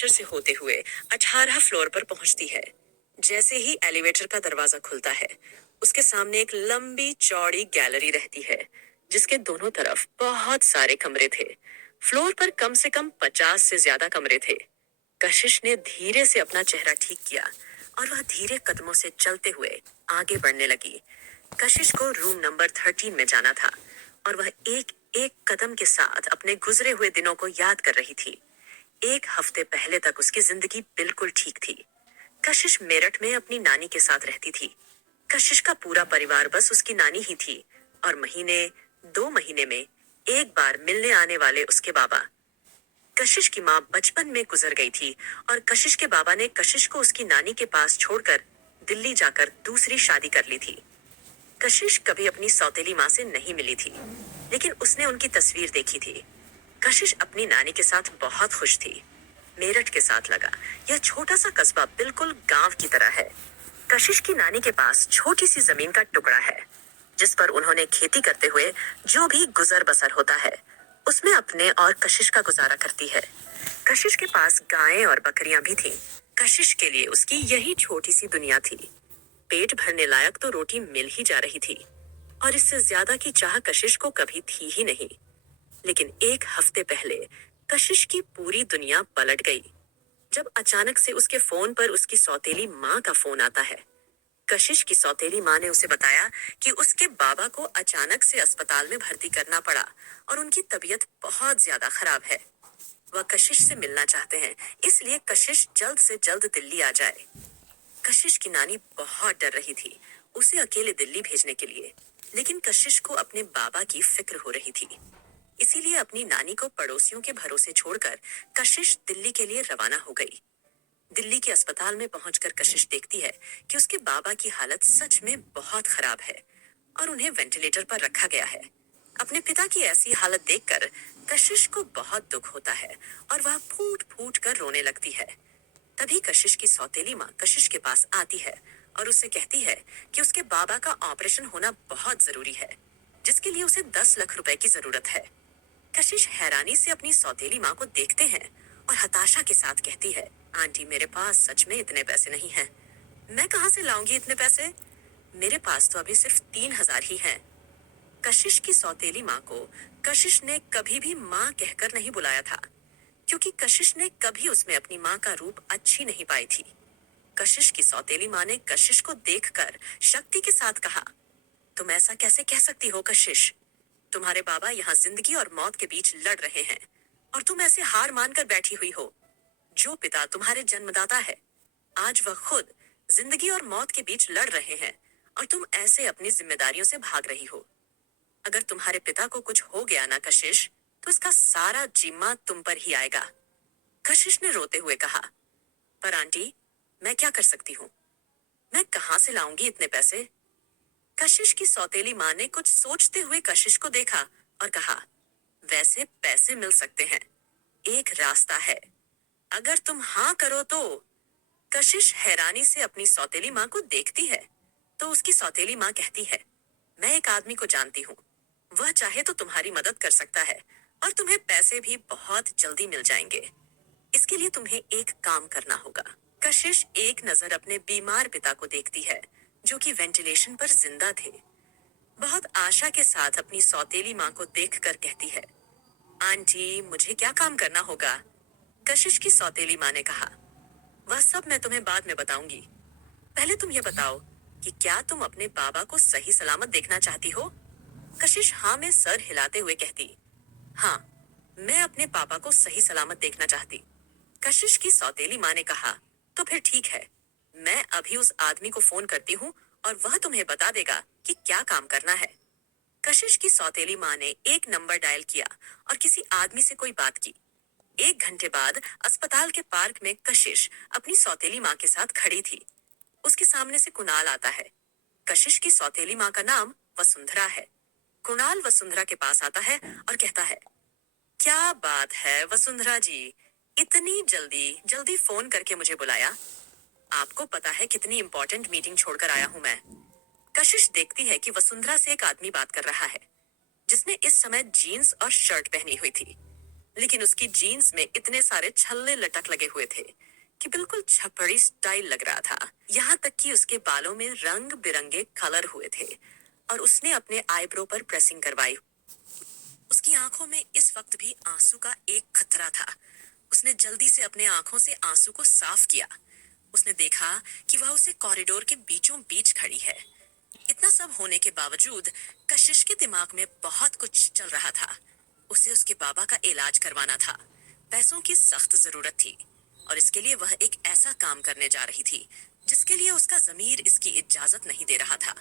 Elevator से होते हुए 18 फ्लोर पर पहुंचती है। जैसे ही एलिवेटर का दरवाजा खुलता है, उसके सामने एक लंबी चौड़ी गैलरी रहती है, जिसके दोनों तरफ बहुत सारे कमरे थे। फ्लोर पर कम से कम 50 से ज्यादा कमरे थे। कशिश ने धीरे से अपना चेहरा ठीक किया और वह धीरे कदमों से चलते हुए आगे बढ़ने लगी। कशिश को रूम नंबर 13 में जाना था और वह एक एक कदम के साथ अपने गुजरे हुए दिनों को याद कर रही थी। एक हफ्ते पहले तक उसकी जिंदगी बिल्कुल ठीक थी। कशिश मेरठ में अपनी नानी के साथ रहती थी। कशिश का पूरा परिवार बस उसकी नानी ही थी और महीने 2 महीने में एक बार मिलने आने वाले उसके बाबा। कशिश की माँ बचपन में गुजर गई थी और कशिश के बाबा ने कशिश को उसकी नानी के पास छोड़कर दिल्ली जाकर दूसरी शादी कर ली थी। कशिश कभी अपनी सौतेली माँ से नहीं मिली थी, लेकिन उसने उनकी तस्वीर देखी थी। कशिश अपनी नानी के साथ बहुत खुश थी। मेरठ के साथ लगा यह छोटा सा कस्बा बिल्कुल गांव की तरह है। कशिश की नानी के पास छोटी सी जमीन का टुकड़ा है, जिस पर उन्होंने खेती करते हुए जो भी गुजर बसर होता है, उसमें अपने और कशिश का गुजारा करती है। कशिश के पास गायें और बकरियां भी थीं। कशिश के लिए उसकी यही छोटी सी दुनिया थी। पेट भरने लायक तो रोटी मिल ही जा रही थी और इससे ज्यादा की चाह कशिश को कभी थी ही नहीं। लेकिन एक हफ्ते पहले कशिश की पूरी दुनिया पलट गई, जब अचानक से उसके फोन पर उसकी सौतेली माँ का फोन आता है। कशिश की सौतेली माँ ने उसे बताया कि उसके बाबा को अचानक से अस्पताल में भर्ती करना पड़ा और उनकी तबीयत बहुत ज्यादा खराब है। वह कशिश से मिलना चाहते हैं, इसलिए कशिश जल्द से जल्द दिल्ली आ जाए। कशिश की नानी बहुत डर रही थी उसे अकेले दिल्ली भेजने के लिए, लेकिन कशिश को अपने बाबा की फिक्र हो रही थी। इसीलिए अपनी नानी को पड़ोसियों के भरोसे छोड़कर कशिश दिल्ली के लिए रवाना हो गई। दिल्ली के अस्पताल में पहुंचकर कशिश देखती है कि उसके बाबा की हालत सच में बहुत खराब है और उन्हें वेंटिलेटर पर रखा गया है। अपने पिता की ऐसी हालत देखकर कशिश को बहुत दुख होता है और वह फूट फूट कर रोने लगती है। तभी कशिश की सौतेली माँ कशिश के पास आती है और उससे कहती है कि उसके बाबा का ऑपरेशन होना बहुत जरूरी है, जिसके लिए उसे 10 लाख रुपए की जरूरत है। कशिश हैरानी से अपनी सौतेली माँ को देखते हैं और हताशा के साथ कहती है, आंटी मेरे पास सच में इतने पैसे नहीं हैं। मैं कहाँ से लाऊंगी इतने पैसे? मेरे पास तो अभी सिर्फ 3,000 ही हैं। कशिश की सौतेली माँ को कशिश ने कभी भी माँ कहकर नहीं बुलाया था, क्योंकि कशिश ने कभी उसमें अपनी माँ का रूप अच्छी नहीं पाई थी। कशिश की सौतेली माँ ने कशिश को देखकर शक्ति के साथ कहा, तुम ऐसा कैसे कह सकती हो कशिश? तुम्हारे बाबा यहाँ जिंदगी और मौत के बीच लड़ रहे हैं और तुम ऐसे हार मानकर बैठी हुई हो। जो पिता तुम्हारे जन्मदाता है, आज वह खुद जिंदगी और मौत के बीच लड़ रहे हैं और तुम ऐसे अपनी जिम्मेदारियों से भाग रही हो। अगर तुम्हारे पिता को कुछ हो गया ना कशिश, तो इसका सारा जिम्मा तुम पर ही आएगा। कशिश ने रोते हुए कहा, पर आंटी मैं क्या कर सकती हूँ? मैं कहाँ से लाऊंगी इतने पैसे? कशिश की सौतेली माँ ने कुछ सोचते हुए कशिश को देखा और कहा, वैसे पैसे मिल सकते हैं, एक रास्ता है, अगर तुम हाँ करो तो। कशिश हैरानी से अपनी सौतेली माँ को देखती है, तो उसकी सौतेली माँ कहती है, मैं एक आदमी को जानती हूँ, वह चाहे तो तुम्हारी मदद कर सकता है और तुम्हें पैसे भी बहुत जल्दी मिल जाएंगे। इसके लिए तुम्हें एक काम करना होगा। कशिश एक नजर अपने बीमार पिता को देखती है, जो कि वेंटिलेशन पर जिंदा थे। बहुत आशा के साथ अपनी सौतेली माँ को देखकर कहती है, आंटी मुझे क्या काम करना होगा? कशिश की सौतेली माँ ने कहा, वह सब मैं तुम्हें बाद में बताऊंगी। पहले तुम ये बताओ कि क्या तुम अपने बाबा को सही सलामत देखना चाहती हो? कशिश हाँ में सर हिलाते हुए कहती, हाँ, मैं अपने पापा को सही सलामत देखना चाहती। कशिश की सौतेली माँ ने कहा, तो फिर ठीक है, मैं अभी उस आदमी को फोन करती हूँ और वह तुम्हें बता देगा कि क्या काम करना है। कशिश की सौतेली माँ ने एक नंबर डायल किया और किसी आदमी से कोई बात की। 1 घंटे बाद अस्पताल के पार्क में कशिश अपनी सौतेली माँ के साथ खड़ी थी। उसके सामने से कुणाल आता है। कशिश की सौतेली माँ का नाम वसुंधरा है। कुणाल वसुंधरा के पास आता है और कहता है, क्या बात है वसुंधरा जी, इतनी जल्दी जल्दी फोन करके मुझे बुलाया। आपको पता है कितनी इंपॉर्टेंट मीटिंग छोड़कर आया हूं मैं। कशिश देखती है कि वसुंधरा से एक आदमी बात कर रहा है, जिसने इस समय जीन्स और शर्ट पहनी हुई थी। लेकिन उसकी जीन्स में इतने सारे छल्ले लटक लगे हुए थे कि बिल्कुल छपड़ी स्टाइल लग रहा था। यहाँ तक कि उसके बालों में रंग बिरंगे कलर हुए थे और उसने अपने आईब्रो पर प्रेसिंग करवाई। उसकी आंखों में इस वक्त भी आंसू का एक खतरा था। उसने जल्दी से अपने आंखों से आंसू को साफ किया। उसने देखा कि वह उसे कॉरिडोर के बीचों बीच खड़ी है। इतना सब होने के बावजूद कशिश के दिमाग में बहुत कुछ चल रहा था। उसे उसके बाबा का इलाज करवाना था। पैसों की सख्त जरूरत थी और इसके लिए वह एक ऐसा काम करने जा रही थी जिसके लिए उसका जमीर इसकी इजाजत नहीं दे रहा था,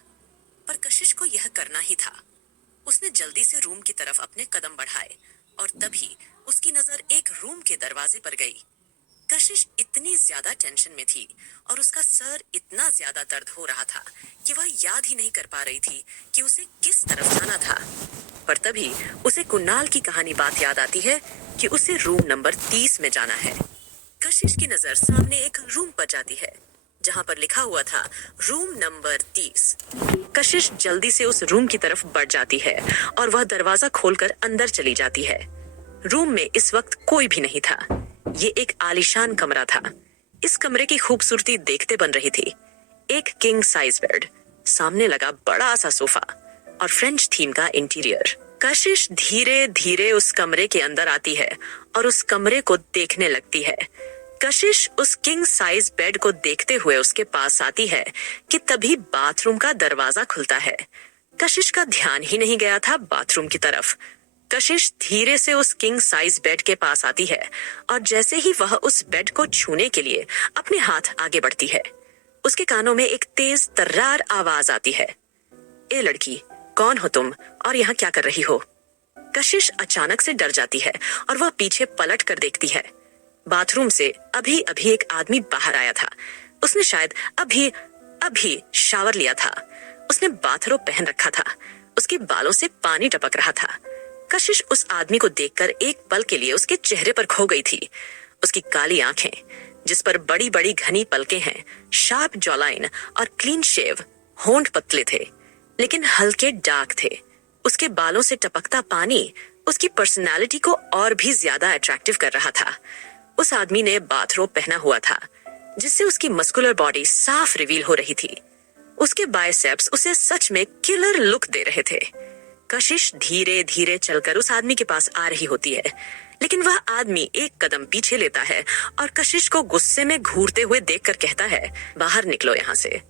पर कशिश को यह करना ही था। उसने जल्दी से रूम की तरफ अपने कदम बढ़ाए और तभी उसकी नजर एक रूम के दरवाजे पर गई। कशिश इतनी ज्यादा टेंशन में थी और उसका सर इतना ज्यादा दर्द हो रहा था कि वह याद ही नहीं कर पा रही थी कि उसे किस तरफ जाना था। पर तभी उसे कुणाल की कहानी बात याद आती है कि उसे रूम नंबर 30 में जाना है। कशिश की नजर सामने एक रूम पर जाती है जहां पर लिखा हुआ था रूम नंबर 30। कशिश जल्दी से उस रूम की तरफ बढ़ जाती है और वह दरवाजा खोलकर अंदर चली जाती है। रूम में इस वक्त कोई भी नहीं था। ये एक आलीशान कमरा था। इस कमरे की खूबसूरती देखते बन रही थी। एक किंग साइज बेड, सामने लगा बड़ा सा सोफा और फ्रेंच थीम का इंटीरियर। कशिश धीरे धीरे उस कमरे के अंदर आती है और उस कमरे को देखने लगती है। कशिश उस किंग साइज बेड को देखते हुए उसके पास आती है कि तभी बाथरूम का दरवाजा खुलता है। कशिश का ध्यान ही नहीं गया था बाथरूम की तरफ। कशिश धीरे से उस किंग साइज बेड के पास आती है और जैसे ही वह उस बेड को छूने के लिए अपने हाथ आगे बढ़ती है, उसके कानों में एक तेज तर्रार आवाज आती है। ए लड़की, कौन हो तुम और यहाँ क्या कर रही हो? कशिश अचानक से डर जाती है और वह पीछे पलट कर देखती है। बाथरूम से अभी अभी एक आदमी बाहर आया था। उसने शायद अभी अभी शावर लिया था। उसने बाथरोब पहन रखा था। उसके बालों से पानी टपक रहा था। कशिश उस आदमी को देखकर एक पल के लिए उसके चेहरे पर खो गई थी। उसकी काली आंखें, जिस पर बड़ी बड़ी घनी पलकें हैं, शार्प जॉलाइन और क्लीन शेव, होंठ पतले थे लेकिन हल्के डार्क थे। उसके बालों से टपकता पानी उसकी पर्सनालिटी को और भी ज्यादा अट्रैक्टिव कर रहा था। उस आदमी ने बाथरोब पहना हुआ था जिससे उसकी मस्कुलर बॉडी साफ रिवील हो रही थी। उसके बाइसेप्स उसे सच में किलर लुक दे रहे थे। कशिश धीरे धीरे चलकर उस आदमी के पास आ रही होती है, लेकिन वह आदमी एक कदम पीछे लेता है और कशिश को गुस्से में घूरते हुए देखकर कहता है, बाहर निकलो यहाँ से।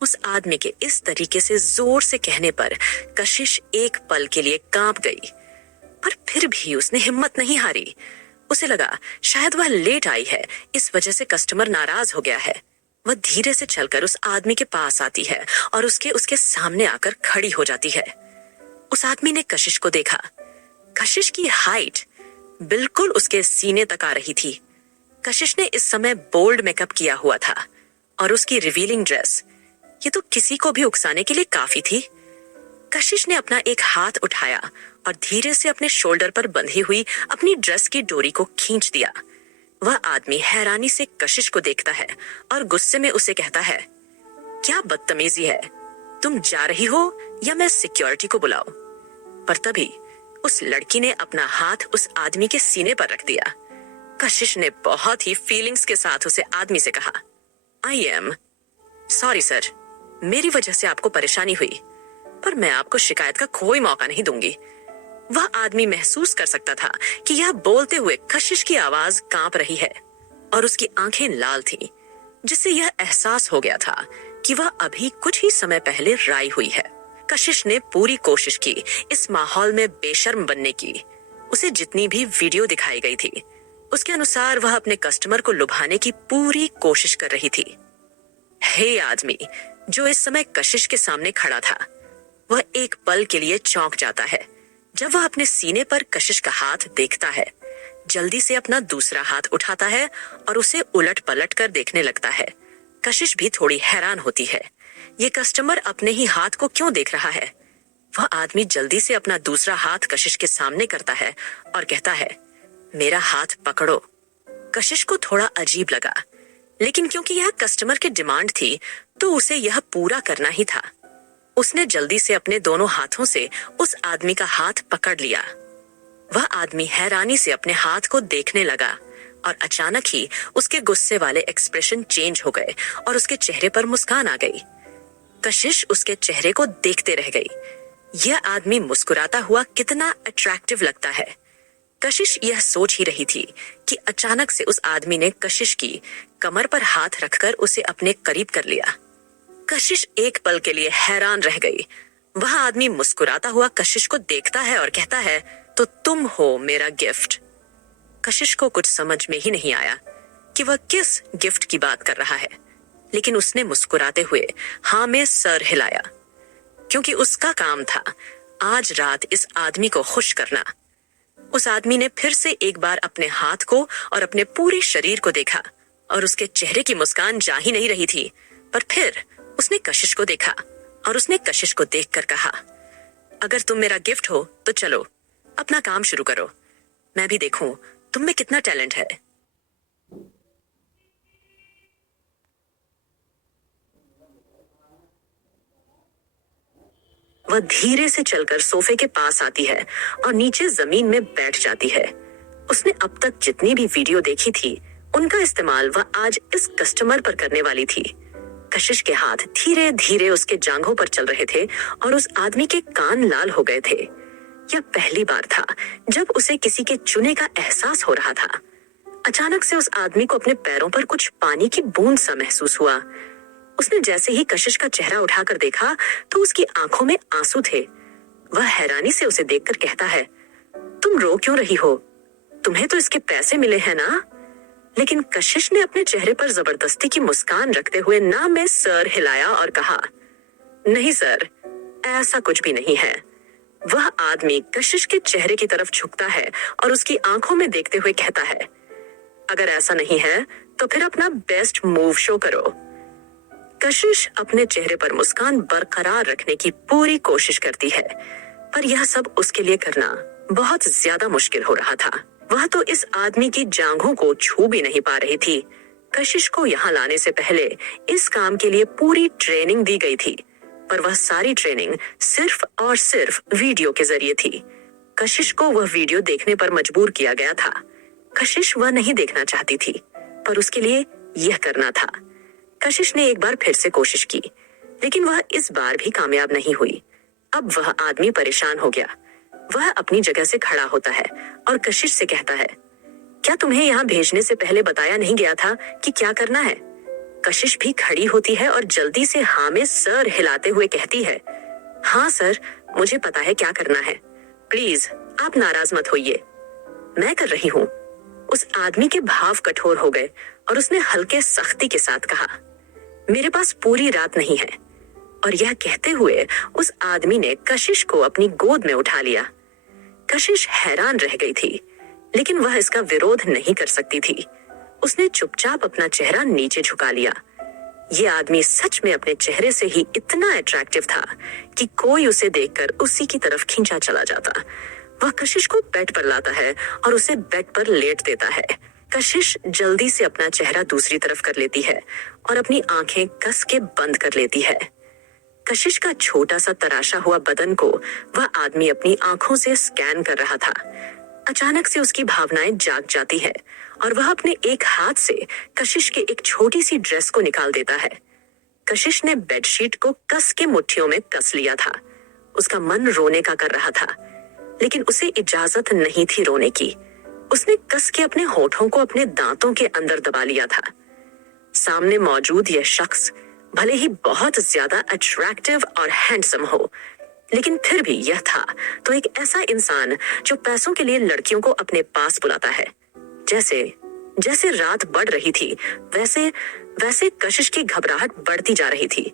उस आदमी के इस तरीके से जोर से कहने पर कशिश एक पल के लिए कांप गई, पर फिर भी उसने हिम्मत नहीं हारी। उसे लगा शायद वह लेट आई है, इस वजह से कस्टमर नाराज हो गया है। वह धीरे से चलकर उस आदमी के पास आती है और उसके सामने आकर खड़ी हो जाती है। उस आदमी ने कशिश को देखा। कशिश की हाइट बिल्कुल उसके सीने तक आ रही थी। कशिश ने इस समय बोल्ड मेकअप किया हुआ था और उसकी रिवीलिंग ड्रेस, ये तो किसी को भी उकसाने के लिए काफी थी। कशिश ने अपना एक हाथ उठाया और धीरे से अपने शोल्डर पर बंधी हुई अपनी ड्रेस की डोरी को खींच दिया। वह आदमी हैरानी से कशिश को देखता है और गुस्से में उसे कहता है, क्या बदतमीजी है, तुम जा रही हो या मैं सिक्योरिटी को बुलाऊं? पर तभी उस लड़की ने अपना हाथ उस आदमी के सीने पर रख दिया। कशिश ने बहुत ही फीलिंग्स के साथ उसे आदमी से कहा, आई एम सॉरी सर, मेरी वजह से आपको परेशानी हुई, पर मैं आपको शिकायत का कोई मौका नहीं दूंगी। वह आदमी महसूस कर सकता था कि यह बोलते हुए कशिश की आवाज कांप रही है और उसकी आंखें लाल थीं, जिससे यह एहसास हो गया था कि वह अभी कुछ ही समय पहले राई हुई है। कशिश ने पूरी कोशिश की इस माहौल में बेशर्म बनने की। उसे जितनी भी वीडियो दिखाई गई थी, उसके अनुसार वह अपने कस्टमर को लुभाने की पूरी कोशिश कर रही थी। हे आदमी जो इस समय कशिश के सामने खड़ा था, वह एक पल के लिए चौंक जाता है जब वह अपने सीने पर कशिश का हाथ देखता है। जल्दी से अपना दूसरा हाथ उठाता है और उसे उलट पलट कर देखने लगता है। कशिश भी थोड़ी हैरान होती है, ये कस्टमर अपने ही हाथ को क्यों देख रहा है। वह आदमी जल्दी से अपना दूसरा हाथ कशिश के सामने करता है और कहता है, मेरा हाथ पकड़ो। कशिश को थोड़ा अजीब लगा, लेकिन क्योंकि यह कस्टमर की डिमांड थी तो उसे यह पूरा करना ही था। उसने जल्दी से अपने दोनों हाथों से उस आदमी का हाथ पकड़ लिया। वह आदमी हैरानी से अपने हाथ को देखने लगा और अचानक ही उसके गुस्से वाले एक्सप्रेशन चेंज हो गए और उसके चेहरे पर मुस्कान आ गई। कशिश उसके चेहरे को देखते रह गई। यह आदमी मुस्कुराता हुआ कितना अट्रैक्टिव लगता है। कशिश यह सोच ही रही थी कि अचानक से उस आदमी ने कशिश की कमर पर हाथ रखकर उसे अपने करीब कर लिया। कशिश एक पल के लिए हैरान रह गई। वह आदमी मुस्कुराता हुआ कशिश को देखता है और कहता है, तो तुम हो मेरा गिफ्ट। कशिश को कुछ समझ में ही नहीं आया कि वह किस गिफ्ट की बात कर रहा है, लेकिन उसने मुस्कुराते हुए हाँ में सर हिलाया, क्योंकि उसका काम था आज रात इस आदमी को खुश करना। उस आदमी ने फिर से एक बार अपने हाथ को और अपने पूरे शरीर को देखा और उसके चेहरे की मुस्कान जा ही नहीं रही थी। पर फिर उसने कशिश को देखा और उसने कशिश को देखकर कहा, अगर तुम मेरा गिफ्ट हो तो चलो अपना काम शुरू करो, मैं भी देखूं तुम में कितना टैलेंट है। वह धीरे से चलकर सोफे के पास आती है और नीचे जमीन में बैठ जाती है। उसने अब तक जितनी भी वीडियो देखी थी उनका इस्तेमाल वह आज इस कस्टमर पर करने वाली थी। कशिश के हाथ धीरे धीरे उसके जांघों पर चल रहे थे और उस आदमी के कान लाल हो गए थे। यह पहली बार था जब उसे किसी के चुने का एहसास हो रहा था। अचानक से उस आदमी को अपने पैरों पर कुछ पानी की बूंद सा महसूस हुआ। उसने जैसे ही कशिश का चेहरा उठाकर देखा तो उसकी आंखों में आंसू थे। वह हैरानी से उसे देखकर कहता है, तुम रो क्यों रही हो? तुम्हें तो इसके पैसे मिले हैं ना? लेकिन कशिश ने अपने चेहरे पर जबरदस्ती की मुस्कान रखते हुए ना में सर हिलाया और कहा, नहीं सर, ऐसा कुछ भी नहीं है। वह आदमी कशिश के चेहरे की तरफ झुकता है और उसकी आंखों में देखते हुए कहता है, अगर ऐसा नहीं है तो फिर अपना बेस्ट मूव शो करो। कशिश अपने चेहरे पर मुस्कान बरकरार रखने की पूरी कोशिश करती है, पर यह सब उसके लिए करना बहुत ज्यादा मुश्किल हो रहा था। वह तो इस आदमी की जांघों को छू भी नहीं पा रही थी। कशिश को यहाँ लाने से पहले इस काम के लिए पूरी ट्रेनिंग दी गई थी, पर वह सारी ट्रेनिंग सिर्फ और सिर्फ वीडियो के जरिए थी। कशिश को वह वीडियो देखने पर मजबूर किया गया था। कशिश वह नहीं देखना चाहती थी, पर उसके लिए यह करना था। कशिश ने एक बार फिर से कोशिश की, लेकिन वह इस बार भी कामयाब नहीं हुई। अब वह आदमी परेशान हो गया। वह अपनी जगह से खड़ा होता है और कशिश से कहता है, क्या तुम्हें यहाँ भेजने से पहले बताया नहीं गया था कि क्या करना है? कशिश भी खड़ी होती है और जल्दी से हाँ में सर हिलाते हुए कहती है, हाँ सर, मुझे पता है क्या करना है। प्लीज आप नाराज मत होइए, मैं कर रही हूँ। उस आदमी के भाव कठोर हो गए और उसने हल्के सख्ती के साथ कहा, मेरे पास पूरी रात नहीं है। और यह कहते हुए उस आदमी ने कशिश को अपनी गोद में उठा लिया। कशिश हैरान रह गई थी, लेकिन वह इसका विरोध नहीं कर सकती थी। उसने चुपचाप अपना चेहरा नीचे झुका लिया। यह आदमी सच में अपने चेहरे से ही इतना अट्रैक्टिव था कि कोई उसे देखकर उसी की तरफ खींचा चला जाता। वह कशिश को बेड पर लाता है और उसे बेड पर लेट देता है। कशिश जल्दी से अपना चेहरा दूसरी तरफ कर लेती है और अपनी आंखें कस के बंद कर लेती है। कशिश का छोटा सा तराशा हुआ बदन को वह आदमी अपनी आंखों से स्कैन कर रहा था। अचानक से उसकी भावनाएं जाग जाती है और वह अपने एक हाथ से कशिश के एक छोटी सी ड्रेस को निकाल देता है। कशिश ने बेडशीट को कस के मुट्ठियों में कस लिया था। उसका मन रोने का कर रहा था, लेकिन उसे इजाजत नहीं थी रोने की। उसने कस के अपने होठों को अपने दांतों के अंदर दबा लिया था। सामने मौजूद यह शख्स भले ही बहुत ज्यादा अट्रैक्टिव और हैंडसम हो, लेकिन फिर भी यह था तो एक ऐसा इंसान जो पैसों के लिए लड़कियों को अपने पास बुलाता है। जैसे जैसे रात बढ़ रही थी वैसे वैसे कशिश की घबराहट बढ़ती जा रही थी।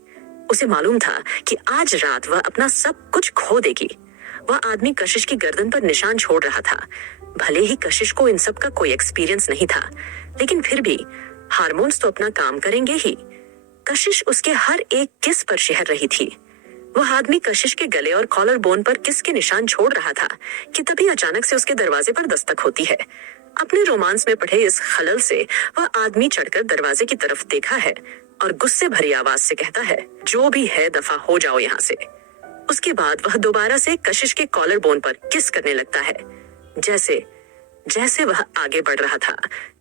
उसे मालूम था कि आज रात वह अपना सब कुछ खो देगी। वह आदमी कशिश की गर्दन पर निशान छोड़ रहा था। भले ही कशिश को इन सब का कोई एक्सपीरियंस नहीं था, लेकिन फिर भी हार्मोन्स तो अपना काम करेंगे ही। कशिश उसके हर एक किस पर शहर रही थी। वह आदमी कशिश के गले और कॉलर बोन पर किस के निशान छोड़ रहा था कि तभी अचानक से उसके दरवाजे पर दस्तक होती है। अपने रोमांस में पड़े इस खलल से वह आदमी चढ़कर दरवाजे की तरफ देखा है और गुस्से भरी आवाज से कहता है, जो भी है दफा हो जाओ यहाँ से। उसके बाद वह दोबारा से कशिश के कॉलर बोन पर किस करने लगता है। जैसे जैसे वह आगे बढ़ रहा था,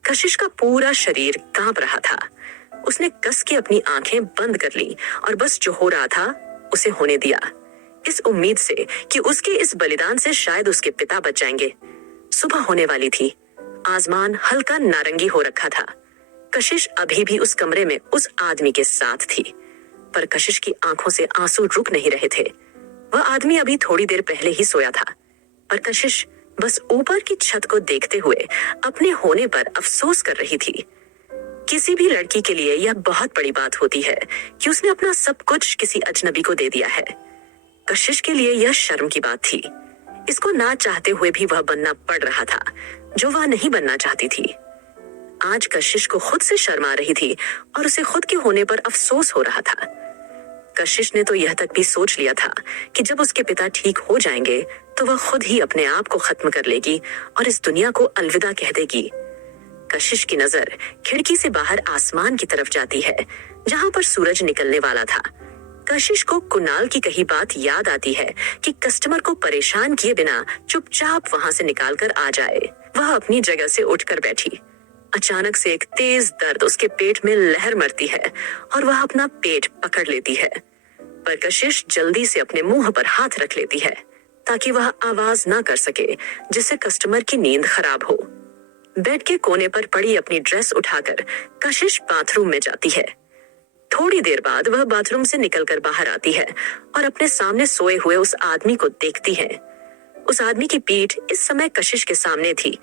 कशिश का पूरा शरीर कांप रहा था। उसने कस के अपनी आंखें बंद कर ली और बस जो हो रहा था उसे होने दिया, इस उम्मीद से कि उसके इस बलिदान से शायद उसके पिता बच जाएंगे। सुबह होने वाली थी। आसमान हल्का नारंगी हो रखा था। कशिश अभी भी उस कमरे में उस आदमी के साथ थी, पर कशिश की आंखों से आंसू रुक नहीं रहे थे। वह आदमी अभी थोड़ी देर पहले ही सोया था, पर कशिश बस ऊपर की छत को देखते हुए अपने होने पर अफसोस कर रही थी। किसी भी लड़की के लिए यह बहुत बड़ी बात होती है कि उसने अपना सब कुछ किसी अजनबी को दे दिया है। कशिश के लिए यह शर्म की बात थी। इसको ना चाहते हुए भी वह बनना पड़ रहा था जो वह नहीं बनना चाहती थी। आज कशिश को खुद से शर्म आ रही थी और उसे खुद के होने पर अफसोस हो रहा था। कशिश ने तो यह तक भी सोच लिया था कि जब उसके पिता ठीक हो जाएंगे तो वह खुद ही अपने आप को खत्म कर लेगी और इस दुनिया को अलविदा कह देगी। कशिश की नजर खिड़की से बाहर आसमान की तरफ जाती है, जहां पर सूरज निकलने वाला था। कशिश को कुणाल की कही बात याद आती है कि कस्टमर को परेशान किए बिना चुपचाप वहां से निकाल कर आ जाए। वह अपनी जगह से उठकर बैठी। अचानक से एक तेज दर्द उसके पेट में लहर मरती है और वह अपना पेट पकड़ लेती है, पर कशिश जल्दी से अपने मुंह पर हाथ रख लेती है ताकि वह आवाज ना कर सके जिससे कस्टमर की नींद खराब हो। बेड के कोने पर पड़ी अपनी ड्रेस उठाकर कशिश बाथरूम में जाती है। थोड़ी देर बाद वह बाथरूम से निकलकर बाहर आती है और अपने सामने सोए हुए उस आदमी को देखती है। उस आदमी की पीठ इस समय कशिश के सामने थी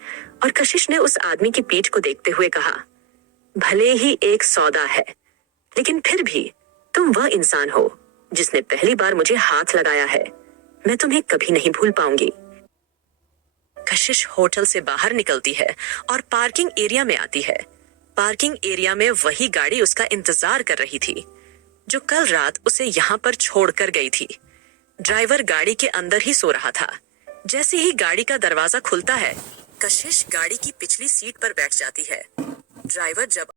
और कशिश ने उस आदमी की पीठ को देखते हुए कहा, भले ही एक सौदा है, लेकिन फिर भी तुम वह इंसान हो जिसने पहली बार मुझे हाथ लगाया है। मैं तुम्हें कभी नहीं भूल पाऊंगी। कशिश होटल से बाहर निकलती है और पार्किंग एरिया में आती है। पार्किंग एरिया में वही गाड़ी उसका इंतजार कर रही थी जो कल रात उसे यहाँ पर छोड़कर गई थी। ड्राइवर गाड़ी के अंदर ही सो रहा था। जैसे ही गाड़ी का दरवाजा खुलता है, कशिश गाड़ी की पिछली सीट पर बैठ जाती है। ड्राइवर जब